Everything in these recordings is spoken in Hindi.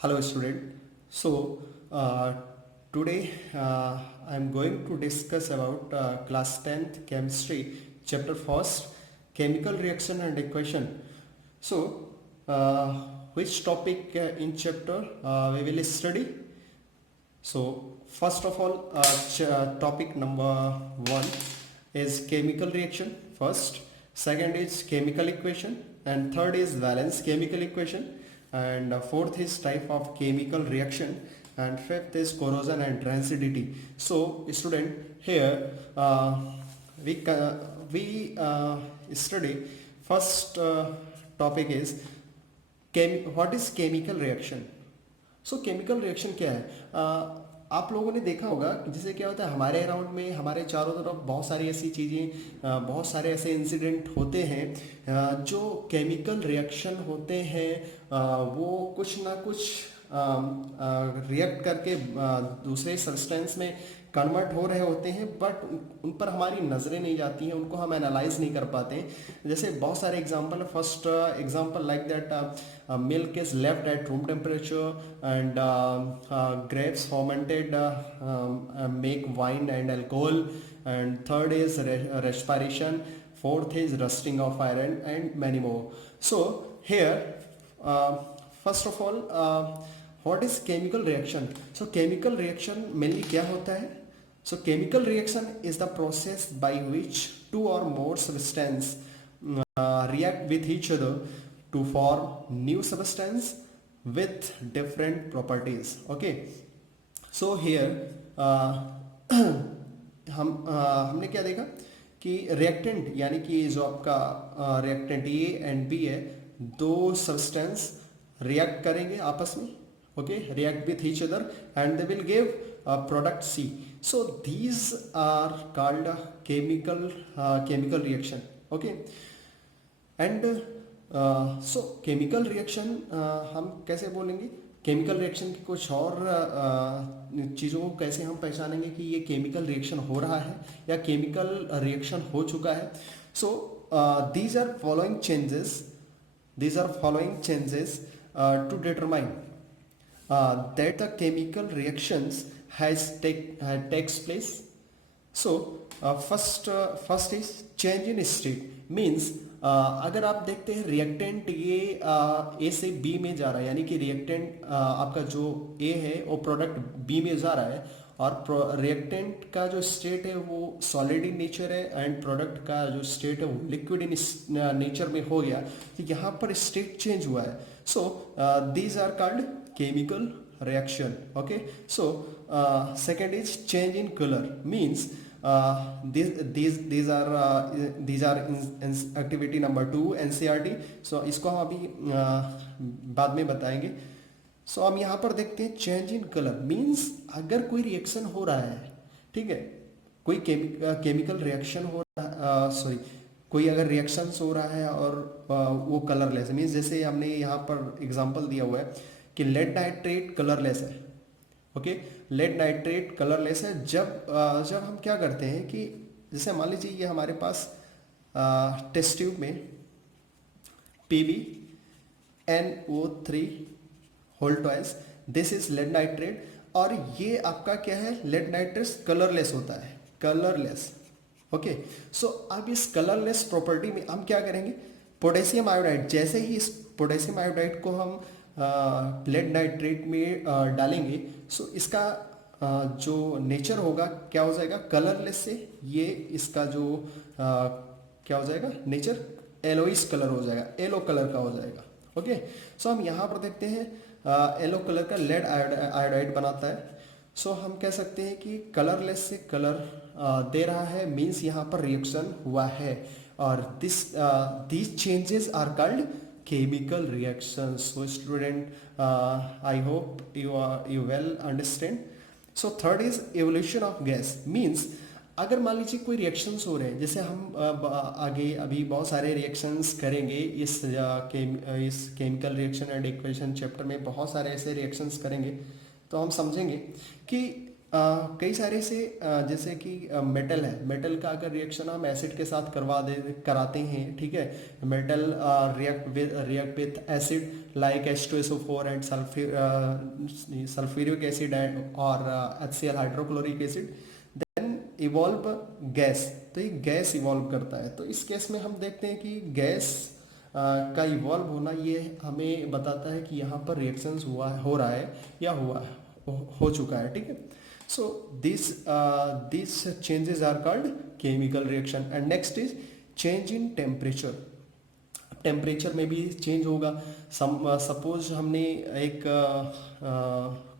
Hello student. So today I am going to discuss about class 10th chemistry chapter first chemical reaction and equation. So uh, which topic in chapter we will study? So first of all topic number 1 is chemical reaction first, second is chemical equation, and third is valence chemical equation, and fourth is type of chemical reaction, and fifth is corrosion and transitivity. So student, here we study first topic is what is chemical reaction. So chemical reaction क्या है? आप लोगों ने देखा होगा कि जैसे क्या होता है हमारे अराउंड में, हमारे चारों तरफ बहुत सारी ऐसी चीज़ें, बहुत सारे ऐसे इंसिडेंट होते हैं जो केमिकल रिएक्शन होते हैं। वो कुछ ना कुछ रिएक्ट करके दूसरे सब्सटेंस में कन्वर्ट हो रहे होते हैं, बट उन पर हमारी नज़रें नहीं जाती हैं, उनको हम एनालाइज नहीं कर पाते हैं। जैसे बहुत सारे एग्जांपल है। First example like that milk is left at room temperature and grapes fermented make wine and alcohol, and third is respiration, fourth is rusting of iron, and many more. So here uh, first of all what is chemical reaction? So chemical reaction mainly क्या होता है? So chemical reaction is the process by which two or more substances react with each other to form new substance with different properties. Okay, so here हमने क्या देखा कि रिएक्टेंट यानी कि जो आपका रिएक्टेंट ए एंड बी है, दो सब्सटेंस रिएक्ट करेंगे आपस में. Okay, react with each other and they will give product C. So these are called chemical reaction. Okay, and so chemical reaction हम कैसे बोलेंगे? केमिकल रिएक्शन की कुछ और चीज़ों को कैसे हम पहचानेंगे कि ये केमिकल रिएक्शन हो रहा है या केमिकल रिएक्शन हो चुका है? So these are following changes to determine that the chemical reactions takes place. So first is change in state. Means अगर आप देखते हैं रिएक्टेंट ये ए से बी में जा रहा है, यानी कि रिएक्टेंट आपका जो ए है वो प्रोडक्ट बी में जा रहा है, और रिएक्टेंट का जो स्टेट है वो सॉलिड इन नेचर है एंड प्रोडक्ट का जो स्टेट है वो लिक्विड इन नेचर में हो गया, तो यहाँ पर स्टेट चेंज हुआ है. So these are called chemical reaction. Okay, so second is change in color. Means these are in activity number 2 NCERT. So इसको हम अभी बाद में बताएंगे. सो हम यहाँ पर देखते हैं चेंज इन कलर. मीन्स अगर कोई रिएक्शन हो रहा है, ठीक है, कोई केमिकल रिएक्शन हो रहा है, सॉरी, कोई अगर रिएक्शंस हो रहा है और वो कलरलेस, मीन्स जैसे हमने यहाँ पर एग्जांपल दिया हुआ है कि लेड नाइट्रेट कलरलेस है. ओके, लेड नाइट्रेट कलरलेस है. जब हम क्या करते हैं कि जैसे मान लीजिए ये हमारे पास टेस्ट ट्यूब में PbNO3 whole twice, this is lead nitrate, और ये आपका क्या है? लेड नाइट्रेट कलरलेस होता है, कलरलेस. ओके, सो अब इस कलरलेस प्रॉपर्टी में हम क्या करेंगे? पोटेशियम आयोडाइड, जैसे ही इस पोटेशियम आयोडाइड को हम लेड नाइट्रेट में डालेंगे, सो इसका जो नेचर होगा क्या हो जाएगा? कलरलेस से ये इसका जो क्या हो जाएगा नेचर? येलोइश कलर हो जाएगा, येलो कलर का हो जाएगा. ओके, सो हम यहाँ पर देखते हैं येलो कलर का लेड आयोडाइड बनाता है. सो हम कह सकते हैं कि कलरलेस से कलर दे रहा है, मीन्स यहाँ पर रिएक्शन हुआ है, और these changes are called chemical reactions. So student, I hope you well understand. So third is evolution of gas. Means अगर मान लीजिए कोई रिएक्शंस हो रहे हैं, जैसे हम आगे अभी बहुत सारे रिएक्शंस करेंगे इस chemical reaction and equation chapter में, बहुत सारे ऐसे रिएक्शंस करेंगे, तो हम समझेंगे कि कई सारे से जैसे कि मेटल है, मेटल का अगर रिएक्शन हम एसिड के साथ कराते हैं, ठीक है, metal react with acid like H2SO4 and sulphuric acid and और HCl hydrochloric acid, then evolve gas, तो ये गैस इवॉल्व करता है। तो इस केस में हम देखते हैं कि गैस का इवॉल्व होना ये हमें बताता है कि यहाँ पर रिएक्शंस हो रहा है या हो चुका है, ठीक है। So these changes are called chemical reaction. And next is change in temperature. Temperature में भी चेंज होगा। सपोज हमने एक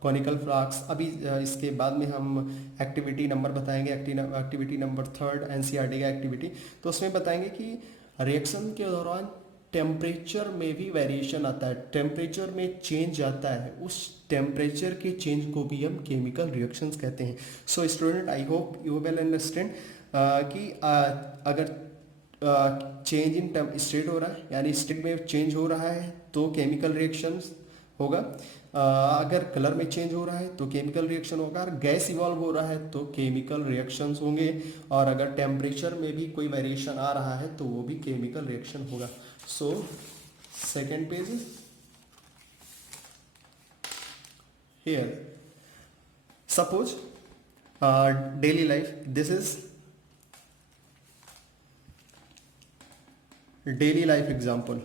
कॉनिकल फ्लास्क, अभी इसके बाद में हम एक्टिविटी नंबर बताएंगे, एक्टिविटी नंबर 3 एनसीईआरटी का एक्टिविटी, तो उसमें बताएंगे कि रिएक्शन के दौरान टेम्परेचर में भी वेरिएशन आता है, टेम्परेचर में चेंज आता है, उस टेम्परेचर के चेंज को भी हम केमिकल रिएक्शंस कहते हैं। So student, I hope you will understand कि अगर चेंज इन स्टेट हो रहा है, यानी स्टेट में चेंज हो रहा है तो केमिकल रिएक्शंस होगा, अगर कलर में चेंज हो रहा है तो केमिकल रिएक्शन होगा, अगर गैस इवॉल्व हो रहा है तो केमिकल रिएक्शंस होंगे, और अगर टेम्परेचर में भी कोई वेरिएशन आ रहा है तो वो भी केमिकल रिएक्शन होगा। So second page here, suppose daily life, this is daily life example,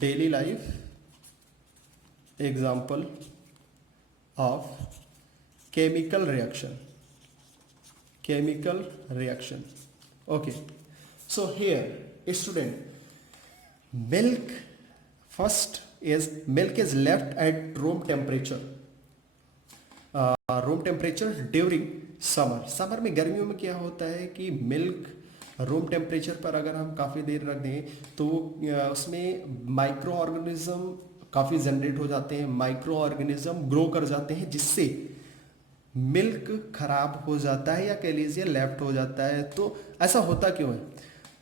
daily life example of chemical reaction, chemical reaction, okay। So here student, milk, first is milk is left at room temperature, room temperature during summer, summer में गर्मियों में क्या होता है कि मिल्क रूम टेम्परेचर पर अगर हम काफ़ी देर रख दें तो उसमें माइक्रो ऑर्गेनिज्म काफ़ी जनरेट हो जाते हैं, माइक्रो ऑर्गेनिज्म ग्रो कर जाते हैं, जिससे मिल्क खराब हो जाता है या कह लीजिए लेफ्ट हो जाता है। तो ऐसा होता क्यों है?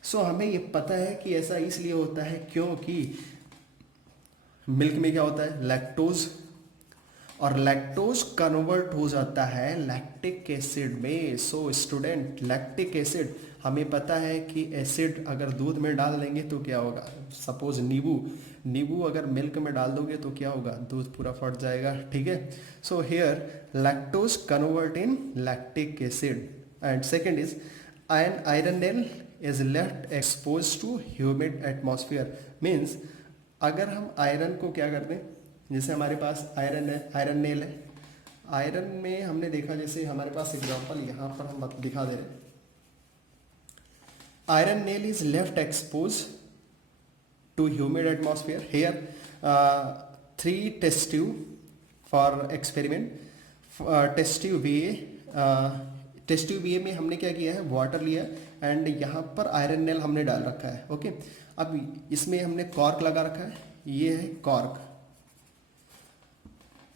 सो हमें ये पता है कि ऐसा इसलिए होता है क्योंकि मिल्क में क्या होता है, लैक्टोज, और लैक्टोज कन्वर्ट हो जाता है लैक्टिक एसिड में। सो स्टूडेंट, लैक्टिक एसिड, हमें पता है कि एसिड अगर दूध में डाल देंगे तो क्या होगा, सपोज नींबू अगर मिल्क में डाल दोगे तो क्या होगा, दूध पूरा फट जाएगा, ठीक है। So here lactose convert in lactic acid. And second is iron nail is left expose to humid atmosphere, means अगर हम आयरन को क्या करते हैं, जैसे हमारे पास आयरन है, आयरन नेल है, आयरन में हमने देखा, जैसे हमारे पास एग्जांपल यहाँ पर हम दिखा दे रहे हैं, iron nail is left expose to humid atmosphere. Here 3 test tube for experiment, test tube A में हमने क्या किया है, वाटर लिया एंड यहाँ पर आयरन नेल हमने डाल रखा है, ओके। अब इसमें हमने कॉर्क लगा रखा है, ये है कॉर्क।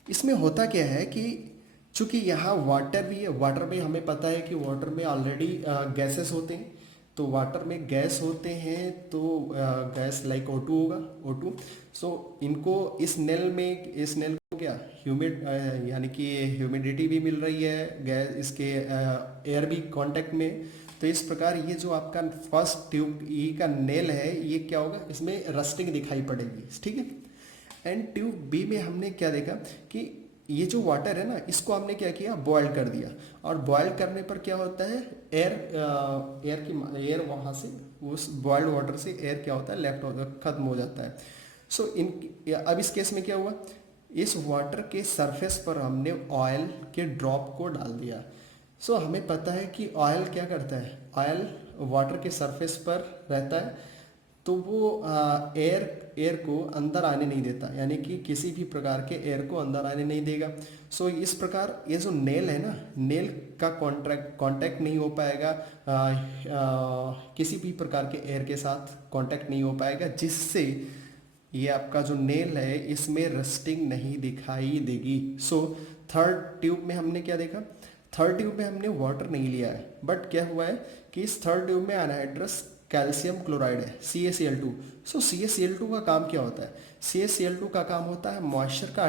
इसमें होता क्या है कि चूंकि यहाँ वाटर भी है, वाटर में हमें पता है कि वाटर में ऑलरेडी गैसेस होते हैं, तो वाटर में गैस होते हैं तो गैस लाइक O2 होगा, O2। सो इनको इस नेल को क्या ह्यूमिड, यानी कि ह्यूमिडिटी भी मिल रही है, गैस इसके एयर भी कांटेक्ट में, तो इस प्रकार ये जो आपका फर्स्ट ट्यूब ई का नेल है, ये क्या होगा, इसमें रस्टिंग दिखाई पड़ेगी, ठीक है। एंड ट्यूब बी में हमने क्या देखा कि ये जो वाटर है ना, इसको हमने क्या किया, बॉयल कर दिया, और बॉयल करने पर क्या होता है, एयर वहाँ से उस बॉयल्ड वाटर से एयर क्या होता है, लेफ्ट होता है, खत्म हो जाता है। सो अब इस केस में क्या हुआ, इस वाटर के सरफेस पर हमने ऑयल के ड्रॉप को डाल दिया। सो हमें पता है कि ऑयल क्या करता है, ऑयल वाटर के सरफेस पर रहता है, तो वो एयर को अंदर आने नहीं देता, यानी कि किसी भी प्रकार के एयर को अंदर आने नहीं देगा। सो इस प्रकार ये जो नेल है ना, नेल का कांटेक्ट नहीं हो पाएगा, किसी भी प्रकार के एयर के साथ कांटेक्ट नहीं हो पाएगा, जिससे ये आपका जो नेल है इसमें रस्टिंग नहीं दिखाई देगी। सो थर्ड ट्यूब में हमने क्या देखा, थर्ड ट्यूब में हमने वाटर नहीं लिया है, बट क्या हुआ है कि इस थर्ड ट्यूब में अनहाइड्रस कैल्शियम क्लोराइड है, CaCl2। सो CaCl2 का काम क्या होता है, CaCl2 का काम होता है मॉइस्चर का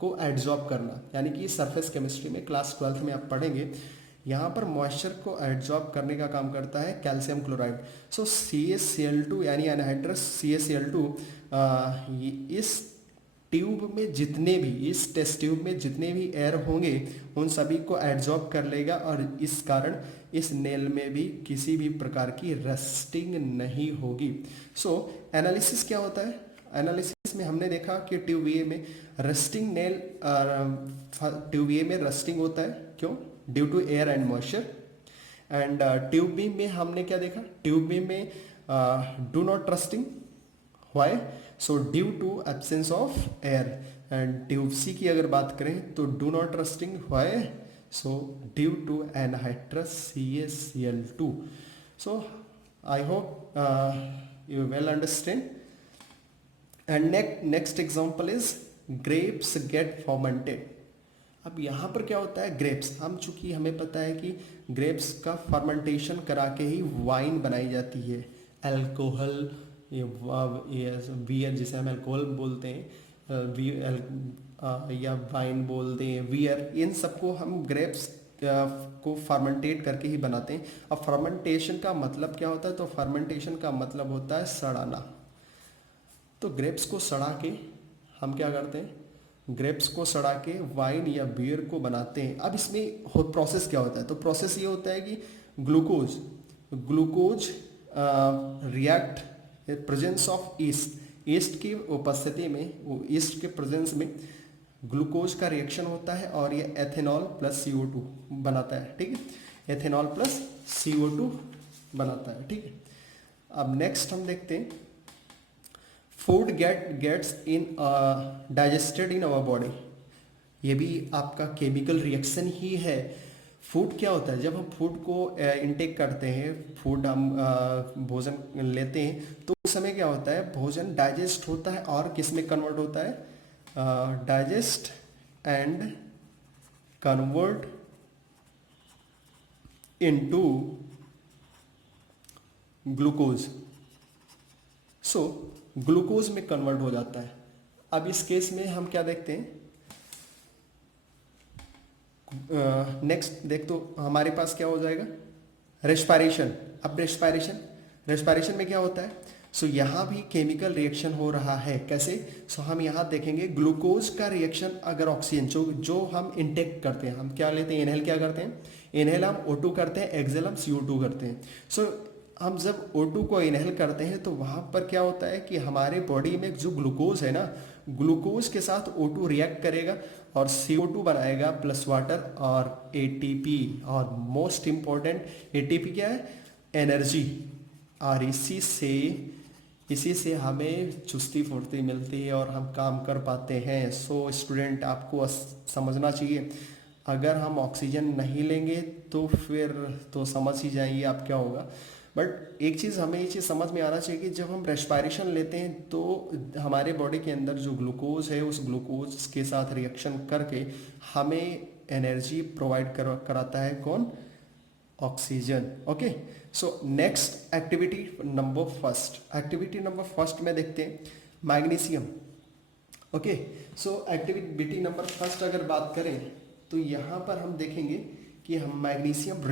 को एड्जॉर्ब करना, यानी कि सरफेस केमिस्ट्री में क्लास 12th में आप पढ़ेंगे। यहाँ पर मॉइस्चर को एड्जॉर्ब करने का काम करता है कैल्शियम क्लोराइड। सो CaCl2 यानी एनहाइड्रस CaCl2 इस ट्यूब में जितने भी, इस टेस्ट ट्यूब में जितने भी एयर होंगे उन सभी को एड्जॉर्ब कर लेगा, और इस कारण इस नेल में भी किसी भी प्रकार की रस्टिंग नहीं होगी। सो एनालिसिस क्या होता है? एनालिसिस में हमने देखा कि ट्यूब ए में रस्टिंग नेल, ट्यूब ए में रस्टिंग होता है, क्यों? Due to air and moisture. And tube B में हमने क्या देखा? ट्यूब बी में do not rusting, why? So due to absence of air. And tube C की अगर बात करें तो do not rusting, why? So due to anhydrous CaCl2। So I hope you well understand. And next example is grapes get fermented. अब यहाँ पर क्या होता है? ग्रेप्स, हम चूंकि हमें पता है कि ग्रेप्स का फर्मेंटेशन करा के ही वाइन बनाई जाती है। अल्कोहल, ये बियर जिसे हम अल्कोहल बोलते हैं, या वाइन बोलते हैं, बियर, इन सबको हम ग्रेप्स को फर्मेंटेट करके ही बनाते हैं। अब फर्मेंटेशन का मतलब क्या होता है? तो फर्मेंटेशन का मतलब होता है सड़ाना। तो ग्रेप्स को सड़ा के हम क्या करते हैं? ग्रेप्स को सड़ा के वाइन या बियर को बनाते हैं। अब इसमें प्रोसेस क्या होता है? तो प्रोसेस ये होता है कि glucose react presence of east की उपस्थिति में, ईस्ट के प्रेजेंस में ग्लूकोज का रिएक्शन होता है और ये एथेनॉल प्लस CO2 बनाता है। ठीक है, एथेनॉल प्लस CO2 बनाता है। ठीक है, अब नेक्स्ट हम देखते हैं food gets in digested in our body. ये भी आपका केमिकल रिएक्शन ही है। फूड क्या होता है? जब हम फूड को इनटेक करते हैं, फूड हम भोजन लेते हैं, तो उस समय क्या होता है? भोजन डाइजेस्ट होता है और किस में कन्वर्ट होता है? Digest and convert into glucose. So glucose में कन्वर्ट हो जाता है। अब इस केस में हम क्या देखते हैं? नेक्स्ट देख, तो हमारे पास क्या हो जाएगा? रेस्पिरेशन। अब रेस्पिरेशन में क्या होता है? सो यहाँ भी केमिकल रिएक्शन हो रहा है। कैसे? सो हम यहाँ देखेंगे ग्लूकोज का रिएक्शन, अगर ऑक्सीजन जो हम इनटेक करते हैं, हम क्या लेते हैं? इनहेल क्या करते हैं? इनहेल हम O2 करते हैं, एक्सहेल हम CO2 करते हैं। सो हम जब O2 को इनहेल करते हैं तो वहाँ पर क्या होता है कि हमारे बॉडी में जो ग्लूकोज है ना, ग्लूकोज के साथ O2 रिएक्ट करेगा और CO2 बनाएगा प्लस वाटर और ATP। और मोस्ट इम्पॉर्टेंट ATP क्या है? एनर्जी। और इसी से हमें चुस्ती फुर्ती मिलती है और हम काम कर पाते हैं। सो स्टूडेंट, आपको समझना चाहिए, अगर हम ऑक्सीजन नहीं लेंगे तो फिर तो समझ ही जाइए आप क्या होगा। बट एक चीज़ हमें ये चीज़ समझ में आना चाहिए कि जब हम रेस्पिरेशन लेते हैं तो हमारे बॉडी के अंदर जो ग्लूकोज है, उस ग्लूकोज के साथ रिएक्शन करके हमें एनर्जी प्रोवाइड कराता है कौन? Oxygen. Okay, so next activity number first में देखते हैं magnesium. Okay, so activity number first अगर बात करें तो यहाँ पर हम देखेंगे कि हम मैग्नीशियम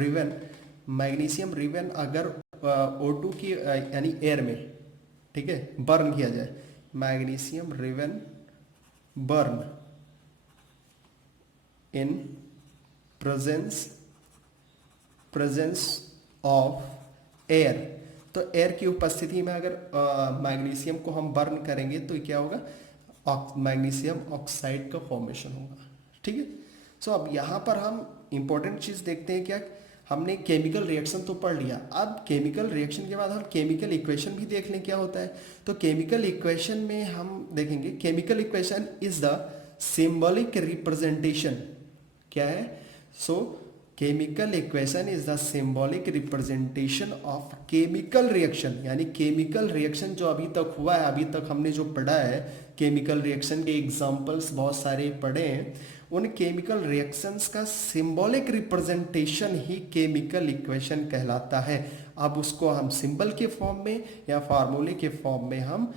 रिवन अगर O2 की यानी एयर में, ठीक है, बर्न किया जाए, magnesium ribbon burn in presence of air, तो एयर की उपस्थिति में अगर मैग्नीशियम को हम बर्न करेंगे तो क्या होगा? मैग्नीशियम ऑक्साइड का फॉर्मेशन होगा। ठीक है, सो अब यहाँ पर हम इंपॉर्टेंट चीज़ देखते हैं। क्या? हमने केमिकल रिएक्शन तो पढ़ लिया, अब केमिकल रिएक्शन के बाद हम केमिकल इक्वेशन भी देख लें क्या होता है। तो केमिकल इक्वेशन में हम देखेंगे, chemical equation is the symbolic representation. क्या है? सो chemical equation is the symbolic representation of chemical reaction, यानी केमिकल रिएक्शन जो अभी तक हुआ है, अभी तक हमने जो पढ़ा है, केमिकल रिएक्शन के एग्जाम्पल्स बहुत सारे पढ़े हैं, उन केमिकल रिएक्शंस का सिंबॉलिक रिप्रेजेंटेशन ही केमिकल इक्वेशन कहलाता है। अब उसको हम सिंबल के फॉर्म में या फार्मूले के फॉर्म में हम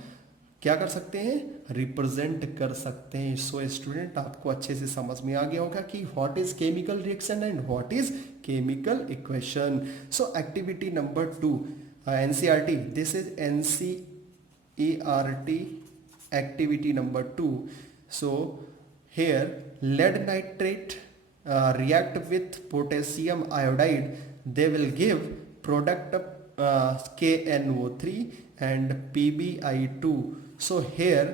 क्या कर सकते हैं? रिप्रेजेंट कर सकते हैं। सो स्टूडेंट आपको अच्छे से समझ में आ गया होगा कि what is chemical reaction and what is chemical equation. So activity number 2 NCERT, this is NCERT activity number 2. So here lead nitrate react with potassium iodide, they will give product KNO3 and PbI2. So here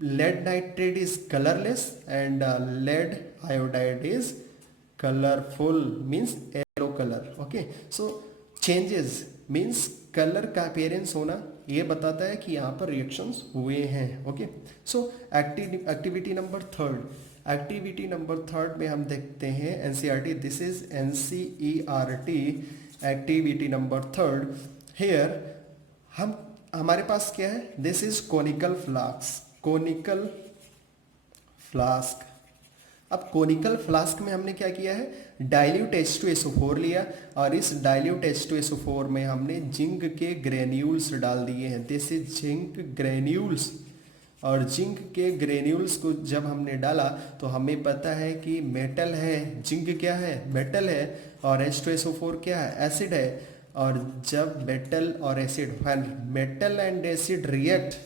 lead nitrate is colorless and lead iodide is colorful, means yellow color. Okay, so changes means colour का अपीयरेंस होना, ये बताता है कि यहाँ पर रिएक्शंस हुए हैं। Okay, so activity number 3, activity number 3 में हम देखते हैं NCERT, this is NCERT activity number 3। Here हमारे पास क्या है, this is conical flask, conical flask. अब कोनिकल फ्लास्क में हमने क्या किया है, डाइल्यूट H2SO4 लिया और इस डाइल्यूट H2SO4 में हमने जिंक के ग्रेन्यूल्स डाल दिए हैं, दिस इज जिंक ग्रेन्यूल्स। और जिंक के ग्रेन्यूल्स को जब हमने डाला तो हमें पता है कि मेटल है, जिंक क्या है, मेटल है, और H2SO4 क्या है, एसिड है। और जब मेटल और acid, when metal and acid react,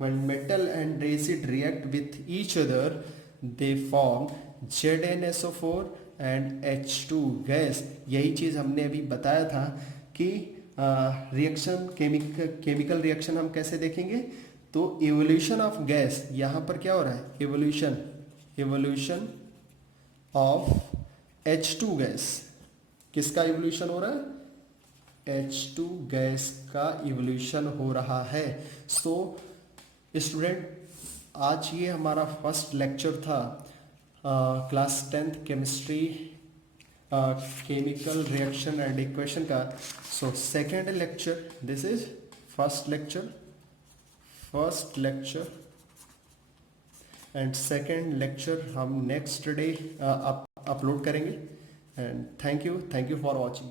when metal and acid react with each other they form ZnSO4 and H2 gas. यही चीज़ हमने अभी बताया था कि रिएक्शन, केमिकल रिएक्शन हम कैसे देखेंगे, तो इवोल्यूशन ऑफ गैस, यहाँ पर क्या हो रहा है, इवोल्यूशन ऑफ H2 गैस, किसका इवोल्यूशन हो रहा है, H2 गैस का इवोल्यूशन हो रहा है। सो स्टूडेंट आज ये हमारा फर्स्ट लेक्चर था class 10th chemistry chemical reaction and equation का। So second lecture, this is first lecture and second lecture हम नेक्स्ट डे अपलोड करेंगे। And thank you for watching.